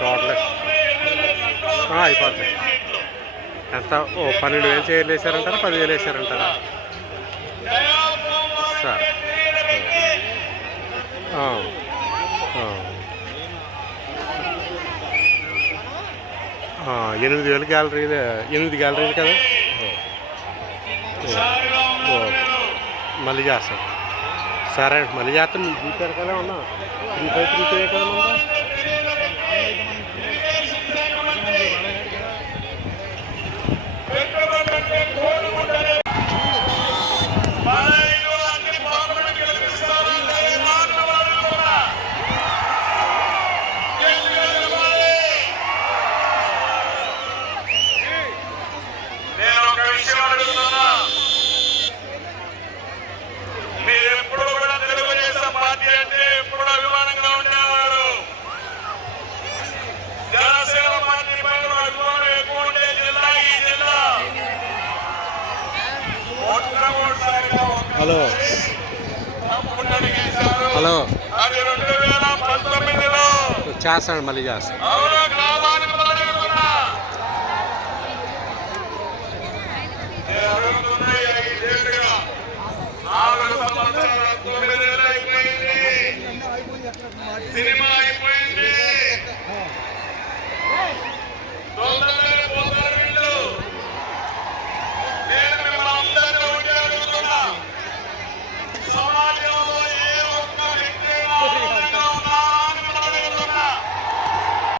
Total. అయిపోతుంది ఎంత? ఓ పన్నెండు వేలు చీరలు వేసారంటారా పదివేలు వేసారంటారా సరే. ఎనిమిది వేల గ్యాలరీలు ఎనిమిది గ్యాలరీలు కదా? మళ్ళీ చేస్తాం. సరే మళ్ళీ చేస్తాం. మీకు చూపారు కదా ఉన్నా త్రీ ఫైవ్ త్రీ ఫైవ్ కదా హలో. హలో. అది చేస్తాను మళ్ళీ చేస్తాను సినిమా